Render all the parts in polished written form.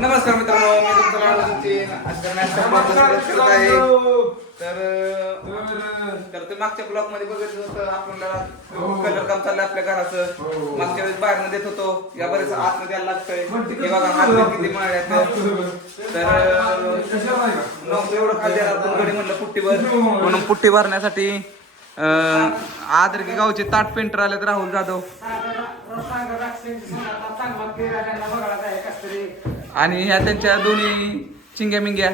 नमस्कार मित्रांनो, मी तुमचा लाडू सचिन. आज आहे तर ते मागच्या ब्लॉग मध्ये बघितलं होतं आपल्याला कलर काम चाललंय आपल्या घराचं. मागच्या वेळेस बाहेरनं देत होतो, या बरेच आतमध्ये द्यायला लागतंय. हे बघा हात किती मळ्यात तर नव्हतं एवढं खाली आपण म्हणलं पुट्टीवर, म्हणून पुट्टी भरण्यासाठी आदरकी गावचे ताट पेंटर आलेत राहुल जाधव आणि ह्या त्यांच्या दोन्ही चिंग्या मिंग्या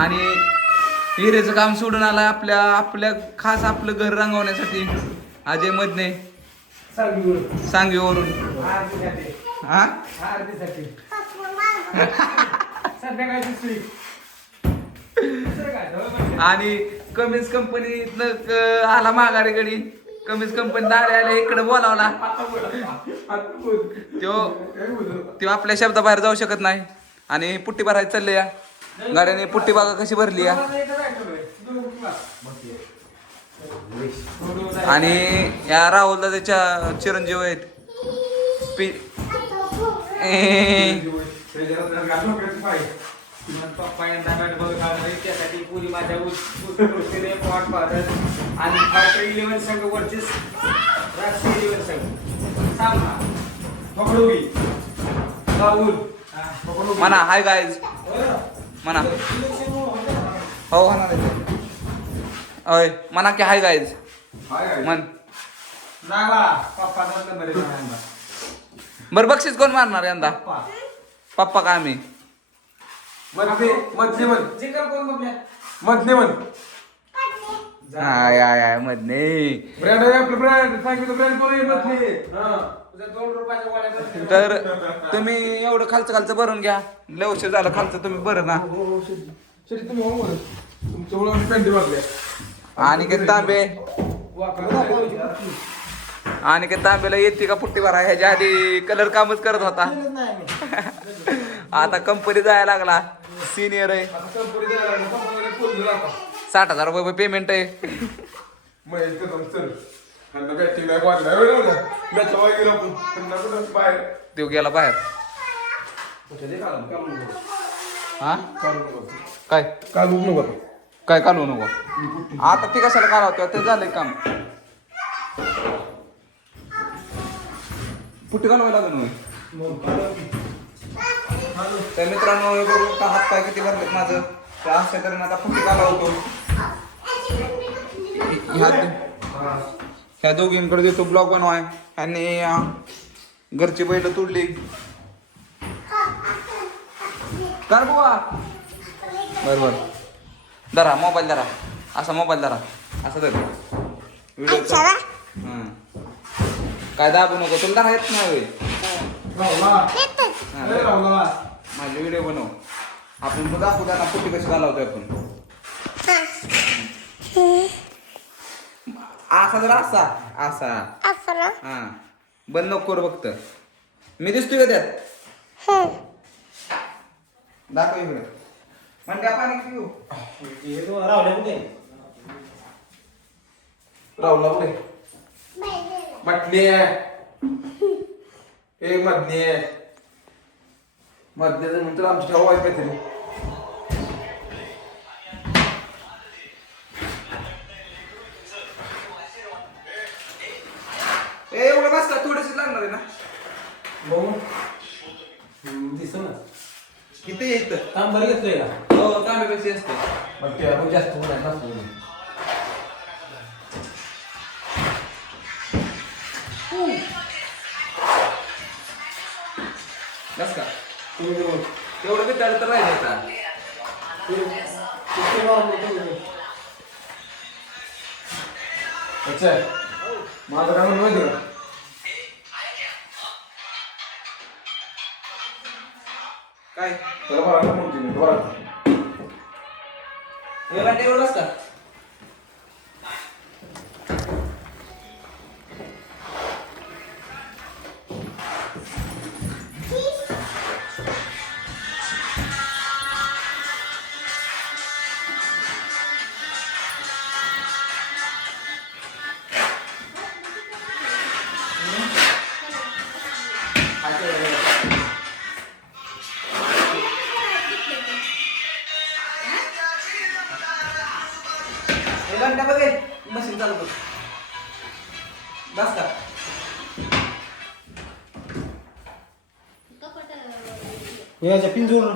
आणि हिरेचं काम सोडून आला आपल्या खास आपलं घर रंगवण्यासाठी अजय मधने सांगवीवरून. हा आणि कमीज कंपनीतनं आला माघारी गडी. कमीज कंपनी दारे आल्या इकडे बोलावला तो आपल्या शब्दाबाहेर जाऊ शकत नाही आणि पुट्टी भरायची चालली या गाड्याने. पुट्टी बघा कशी भरली या. आणि या राहुल दादाच्या चिरंजीव आहेत पप्पा यांना त्यासाठी पुरी माझ्या उत्कृष्टीने पॉट पाहत आणि फायटर 11 संघ वर्सेस राष्ट्रीय 11 संघ सामना पकडोगी राहुल म्हणा हाय गाईज म्हणा. हो होणार होय म्हणा की हाय गाईज म्हण. बरं बक्षीस कोण मारणार यंदा? पप्पा का आम्ही मधले तर तुम्ही एवढं खालचं भरून घ्या. लय उशीर झालं खालचं तुम्ही बरं ना. आणि काय तांबे आणि काय तांब्याला येते का पुट्टी भरा? ह्याच्या आधी कलर कामच करत होता. आता कंपनी जायला लागला. सिनियर आहे. 60,000 रुपये पेमेंट आहे. तो गेला बाहेर. हा काय काय कालवू नको आता. ते कशाला कालवतो? ते झालंय काम. पुट्टी कालवायला लागेल. तर मित्रांनो बघू हात पाय किती भरलेत माझं. तर अशा तऱ्हेने आता पुट्टी कालवतो. ह्या दोघींकडे देतो ब्लॉग बनवाय. आणि घरची बैल तुडली कर बुवा. बरोबर धरा मोबाईल धरा. असा मोबाईल धरा असं धर. व्हिडिओ काय दाबू नको. तुला धरा येत नाही. माझे व्हिडिओ बनव. आपण दाखवू त्यांना पुट्टी कशी घालवतोय आपण. असा जर असा असा हा बंद नको करू फक्त. मी दिसतोय का त्यात? दाखव इकडे. म्हणजे पाणी पिऊ राहुला पुढे म्हटली एक मधले नंतर आमची ठेवा आहे काहीतरी. एवढं बस का? थोडीशी लागणार आहे ना. दिसत ना किती येत काम बरं घेतलंय का? हो तांब्यापेक्षा असते. मग ते आपण जास्त होणार ना. बस का? तेवढं विचार तर राहिलं. अच्छा माझं काय म्हणून माहिती का? काय त्याला बरं म्हणते मी बरं एवढं बस का? काय घंटा बघे मशीन चालू कर बस का याच्या पिंजूर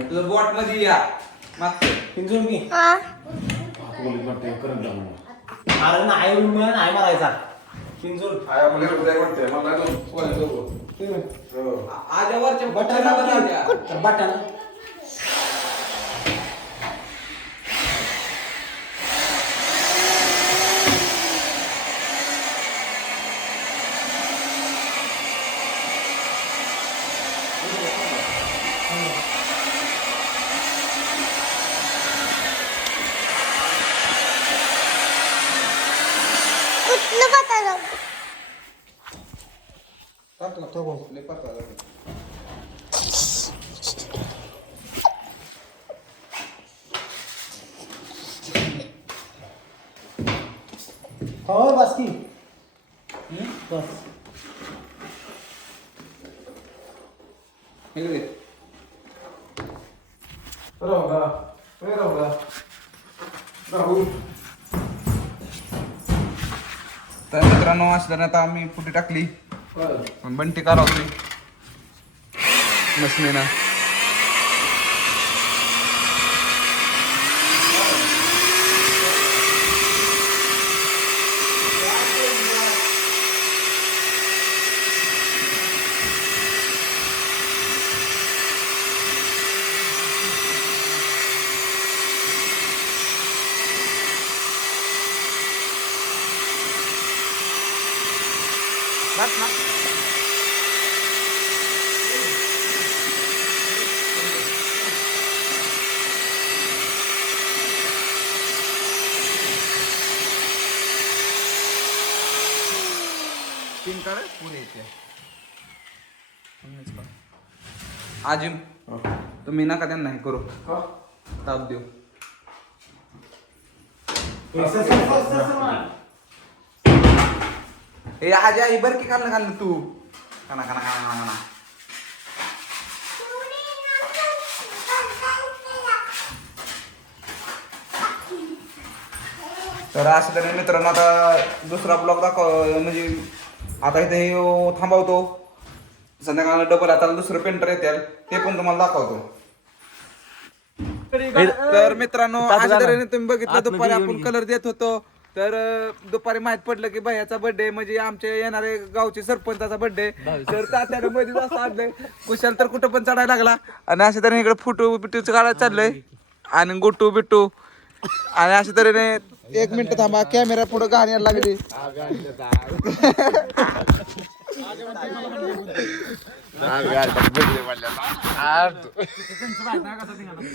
तुझं बोट मध्ये या मागचं पिंजूर की अरे नाही नाही मारायचा पिंजूर आजवरच्या बटाटा बटाटा हो बस की बस तर मित्रांनो अशा आता आम्ही फुटी टाकली बंटी का लावली मशनीनं तीन काढ पुढे येते आजिम तुम्ही नका त्यांना हे करू ताप देऊ हे आज आई बर की खाल्लं खाल्लं तू खाना खाना खाना खाना तर असं तरी मित्रांनो आता दुसरा ब्लॉग दाखव म्हणजे आता इथे हे थांबवतो संध्याकाळला डबल आता दुसरं पेंटर येतील ते पण तुम्हाला दाखवतो तर मित्रांनो अशा तऱ्हेने तुम्ही बघितलं दुपारी आपण कलर देत होतो तर दुपारी माहित पडलं की भैयाचा बर्थडे म्हणजे आमचे येणारे गावचे सरपंचाचा बर्थडे तर तात्याने मध्ये असं आणलंय कुशाल तर कुठं पण चढायला लागला आणि अशा तऱ्हेने इकडे फुटू बिटूचं काढायला चाललंय आणि गोटू बिट्टू आणि अशा तऱ्हेने 1 मिनिट थांबा कॅमेरा पुढे घाण्याला लागली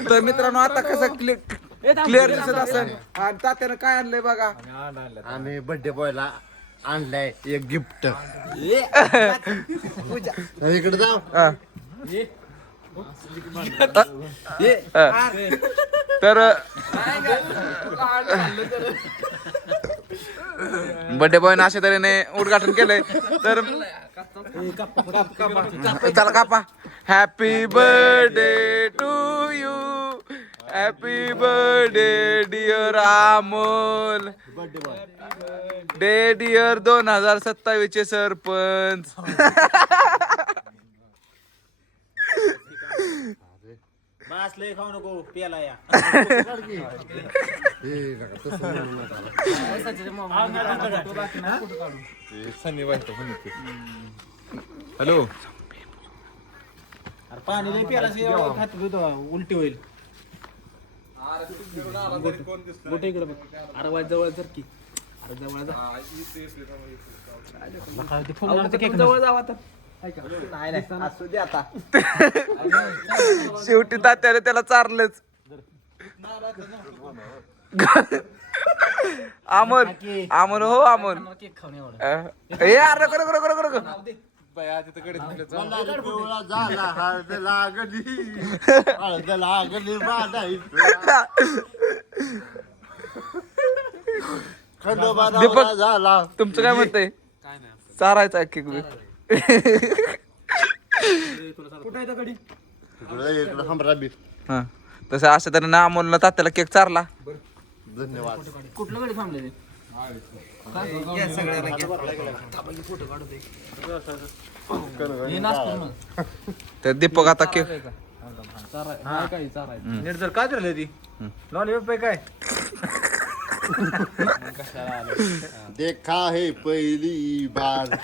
तर मित्रांनो आता कसं क्लिअर दिसत असेल आणि तात्यानं काय आणलंय बघा आम्ही बर्थडे बॉयला आणलाय एक गिफ्ट इकडे जाऊ तर बर्थडे बॉय अशा तऱ्हेने उद्घाटन केलंय तर चला कापा happy birthday to you happy birthday dear Amol day dear 2027 चे सरपंच बस लय खाऊ नको प्याला या हॅलो अरे पाणी लय प्याला खात उलटी होईल गोटे इकडे बघ अरे वाज जवळ जर की अरे जवळ जवळ जावा तर असू दे आता शेवटी तात्याने त्याला चारलंच अमोल अमोल हो अमोल हे अरे करो झाला हळद लागली दीपक झाला तुमचं काय म्हणतंय चारायचा एक कुठे आहे गडी इकडे हमरा बी हा तसं असं तर ना अमोलनं तात्याला केक चारला. धन्यवाद. कुठलं गाडी थांबले ते हे नाचतो मग. तर दीपक आता केक नीट जर काय झालं ती लॉलीपॉप आहे काय देखा है पहिली बार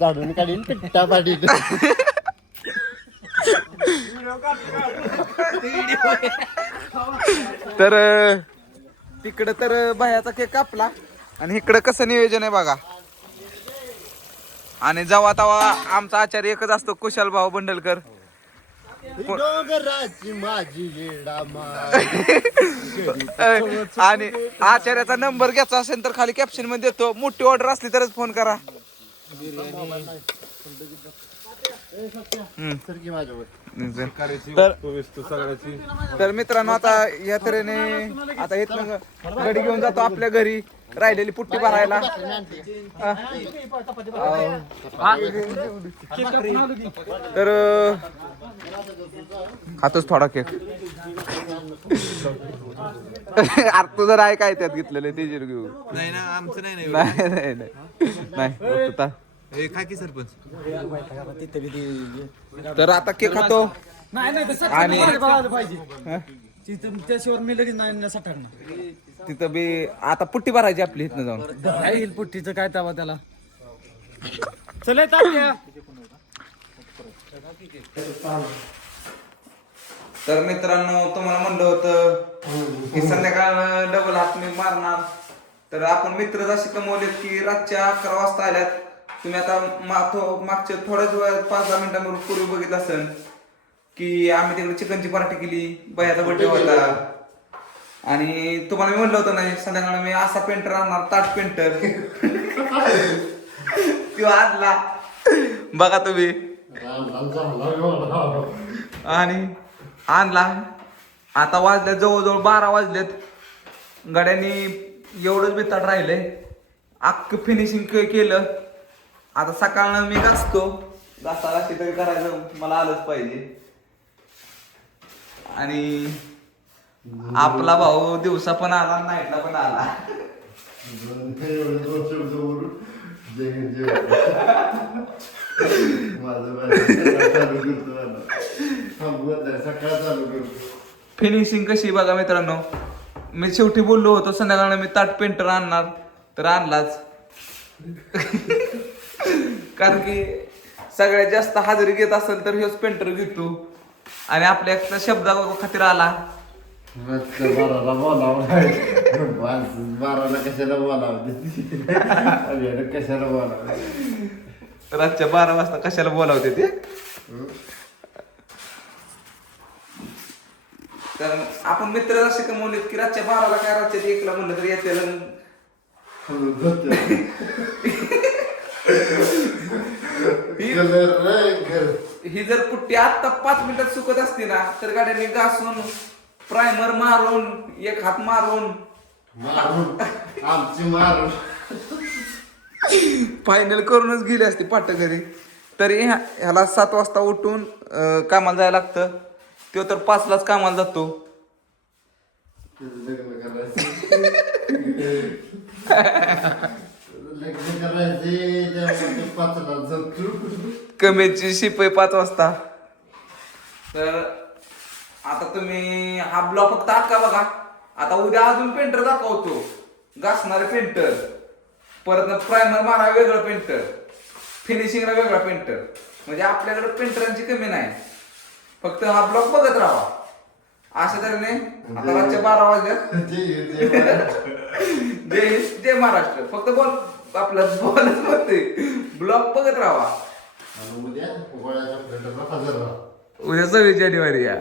झाडून काढीन पिट्टा पाडीन. तर तिकडं तर बाह्याचा केक कापला आणि इकडं कसं नियोजन आहे बघा. आणि जेव्हा तेव्हा आमचा आचार्य एकच असतो, कुशाल भाऊ बंडलकर. डोंगराची माझी येडा आणि आचार्याचा नंबर घ्यायचा असेल तर खाली कॅप्शन मध्ये देतो. मोठी ऑर्डर असली तरच फोन करा. सारखी माझ्यावर. तर मित्रांनो आता या तऱ्हेने आता इथनं गडी घेऊन जातो आपल्या घरी राहिलेली पुट्टी भरायला. तर खातोच थोडा केक. अरे तू जर आहे काय त्यात घेतलेलं ते घेऊ. नाही ना आमचं नाही नाही नाही नाही आता. काय की सरपंच तर आता केक खातो नाही आणि त्याशिवाय मी लगेच नाही सटकणार. तिथं बी आता पुट्टी भरायची आपली इथनं जाऊन. राहील पुट्टीचं काय तवा त्याला चल तात्या. तर मित्रांनो तुम्हाला म्हणलं होतं की संध्याकाळ डबल हात मी मारणार. तर आपण मित्रच असे कमवलेत की रातच्या 11 वाजता आल्यात. तुम्ही आता मागच्या थोड्याच वेळात 5-10 मिनिटांपूर्वी बघितलं असेल की आम्ही तिकडे चिकनची पार्टी केली. बयाचा बर्थडे होता आणि तुम्हाला मी म्हणलं होतं नाही संध्याकाळ मी असा पेंटर आणणार, ताट पेंटर. तो आणला बघा तुम्ही आणि आणला. आता वाजल्यात जवळजवळ 12 वाजलेत. गाड्यांनी एवढंच बेताट राहिलंय. अख्खं फिनिशिंग केलं. आता सकाळनं मी घासतो. घासायला अशी तरी करायचं मला आलंच पाहिजे. आणि आपला भाऊ दिवसा पण आला नाईटला पण आला. फिनिशिंग कशी बघा मित्रांनो. मी शेवटी बोललो होतो संध्याकाळनं मी ताट पेंटर आणणार तर आणलाच. कारण की सगळ्यात जास्त हाजरी घेत असेल तर हेच पेंटर घेतो आणि आपल्या एक शब्दा खातीर आला. बाराला कशाला बोलावं कशाला बोलावं. रातच्या 12 वाजता कशाला बोलावते ते. तर आपण मित्र असे कमवलेत की रातच्या 12ला काय रातच्या 1ला म्हणलं तर येते. ही जर पुट्टी आता 5 मिनिटात सुकत असती ना तर गाड्याने घासून प्रायमर मारून एक हात मारून आमची मारून फायनल करूनच गेली असती पाट घरी. तरी ह्याला 7 वाजता उठून कामाला जायला लागतं. तो तर 5लाच कामाला जातो. लग्न करायचे 5ला जातो. कमीची शिपाई 5 वाजता. तर आता तुम्ही हा ब्लॉक फक्त अक्का बघा. आता उद्या अजून पेंटर दाखवतो. घासणारे पेंटर, परत प्रायमर मारा वेगळं पेंटर, फिनिशिंगला वेगळा पेंटर. म्हणजे आपल्याकडे पेंटरांची कमी नाही. फक्त हा ब्लॉक बघत राहा. अशा तऱ्हेने आता रातच्या 12 वाजल्यात. जय महाराष्ट्र. फक्त बॉल आपलं बॉलच म्हणते. ब्लॉक बघत राहा. उद्या उद्या 26 जानेवारी या.